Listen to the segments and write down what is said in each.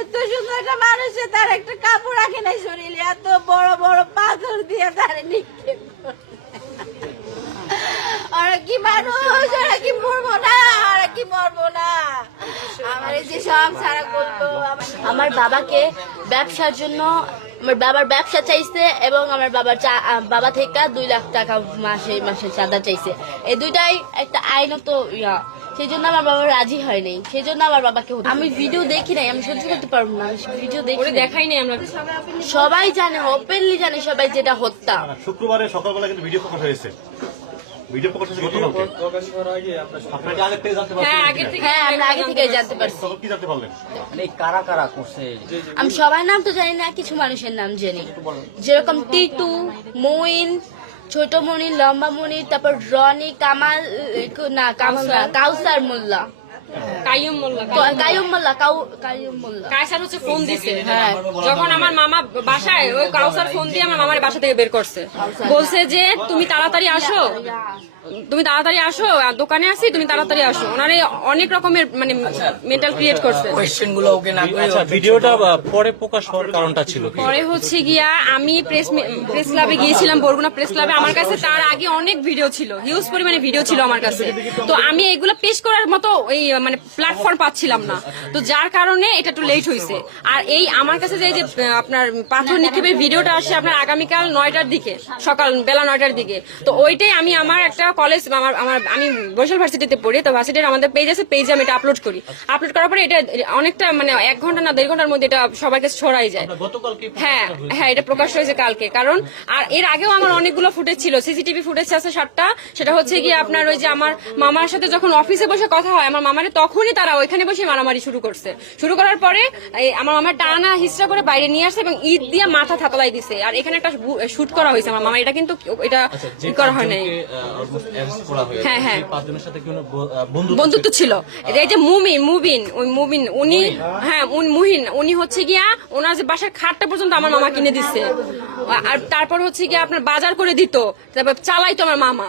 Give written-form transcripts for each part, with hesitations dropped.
এত সুন্দর একটা মানুষে তার একটা কাপড় রাখে নাই শরীরে, এত বড় বড় পাথর দিয়ে তার নিক্ষেপ করে। ওরা কি মানুষ, ওরা কি মরবো না, ওরা কি মরবো না। আমার এই যে সব সারা করলো। আমার বাবাকে ব্যবসার জন্য আমার বাবার ব্যবসা চাইছে এবং আমার বাবা থেকে 2 লাখ টাকা মাসে মাসে চাঁদা চাইছে। এই দুইটাই একটা আইনত ইয়া, সেই জন্য আমার বাবা রাজি হয় নাই। সেই জন্য আমার বাবাকে আমি ভিডিও দেখি নাই, আমি সহ্য করতে পারবো না। ভিডিও দেখাই নাই, আমরা সবাই জানে, ওপেনলি জানে সবাই যেটা হত্যা। শুক্রবারে সকালবেলা কিন্তু ভিডিও প্রকাশ হয়েছে। ভিডিও প্রকাশ হয়েছে গতকালকে। আপনারা কি আগে থেকে জানতে পারছেন? হ্যাঁ, আমরা আগে থেকে জানতে পারছি। তখন কি জানতে পারলেন? মানে কারা কারা করছে? আমি সবার নাম তো জানি না, কিছু মানুষের নাম জানি, যেরকম টিটু, মইন, ছোট মনি, লম্বা মনি, তারপর রনি, কামাল না কাউসার মোল্লা, কাইয়ুম মোল্লা, কায়সার হচ্ছে ফোন দিছে। হ্যাঁ, যখন আমার মামা বাসায়, ওই কাউসার ফোন দিয়ে আমার মামার বাসা থেকে বের করছে, বলছে যে তুমি তাড়াতাড়ি আসো, তুমি তাড়াতাড়ি আসো, দোকানে আছি, তুমি তাড়াতাড়ি আসো। ওনারা অনেক রকমের মানে মেন্টাল ক্রিয়েট করছে। কোয়েশ্চেন গুলো ওকে না করে আচ্ছা, ভিডিওটা পরে প্রকাশ হওয়ার কারণটা ছিল কি? পরে হচ্ছে গিয়া আমি প্রেস ক্লাবে গিয়েছিলাম, বরগুনা প্রেস ক্লাবে। আমার কাছে তার আগে অনেক ভিডিও ছিল, হিউজ পরিমাণে ভিডিও ছিল আমার কাছে। তো আমি এগুলো পেশ করার মতো এই মানে প্ল্যাটফর্ম পাচ্ছিলাম না, তো যার কারণে এটা একটু লেট হয়েছে। আর এই আমার কাছে যে আপনার পাথর নিক্ষেপের ভিডিওটা আসছে আপনার আগামীকাল 9টার দিকে, সকাল বেলা 9টার দিকে। তো ওইটাই আমি আমার একটা কলেজ, আমি বরিশাল ভার্সিটিতে পড়ি, তো ভার্সিটির আমাদের পেজ আছে, পেজে আমি এটা আপলোড করি। আপলোড করার পরে এটা অনেকটা মানে 1 ঘন্টা না 1.5 ঘন্টার মধ্যে এটা সবার কাছে ছড়াই যায়। হ্যাঁ হ্যাঁ, এটা প্রকাশ হয়েছে কালকে। কারণ আর এর আগেও আমার অনেকগুলো ফুটেজ ছিল, সিসিটিভি ফুটেজ আছে 7টা। সেটা হচ্ছে গিয়ে আপনার ওই যে আমার মামার সাথে যখন অফিসে বসে কথা হয় আমার মামারে, তখনই তারা ওইখানে বসে মারামারি শুরু করছে। শুরু করার পরে আমার মামার টানা হিস্ট্রা করে বাইরে নিয়ে আসছে এবং ইট দিয়ে মাথা থাতলাই দিছে। আর এখানে একটা শুট করা হয়েছে আমার মামা, এটা কিন্তু এটা করা হয় নাই। হ্যাঁ হ্যাঁ, বন্ধুত্ব ছিল। এই যে মুবিন উনি, হ্যাঁ মুহিন, উনি হচ্ছে গিয়া ওনার যে বাসার খাটটা পর্যন্ত আমার মামা কিনে দিচ্ছে। আর তারপর হচ্ছে গিয়া আপনার বাজার করে দিত, তারপর চালাইতো আমার মামা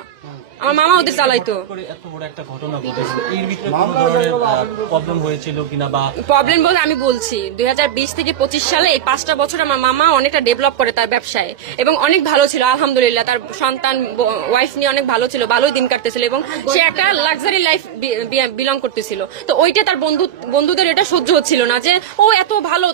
ওদের চালাইতো। এত বড় একটা ঘটনা ঘটেছে, এর ভিতরে কোনো ধরনের প্রবলেম হয়েছিল কিনা? বা প্রবলেম বলতে আমি বলছি 2020 থেকে 25 সালে এই 5টা বছর আমার মামা অনেকটা ডেভেলপ করে তার ব্যবসায় এবং অনেক ভালো ছিল আলহামদুলিল্লাহ। তার সন্তান ওয়াইফ নিয়ে অনেক ভালো ছিল, ভালোই দিন কাটতেছিল এবং সে একটা লাক্সারি লাইফ বিলং করতেছিল। তো ওইটা তার বন্ধুদের এটা সহ্য হচ্ছিল না যে ও এত ভালো।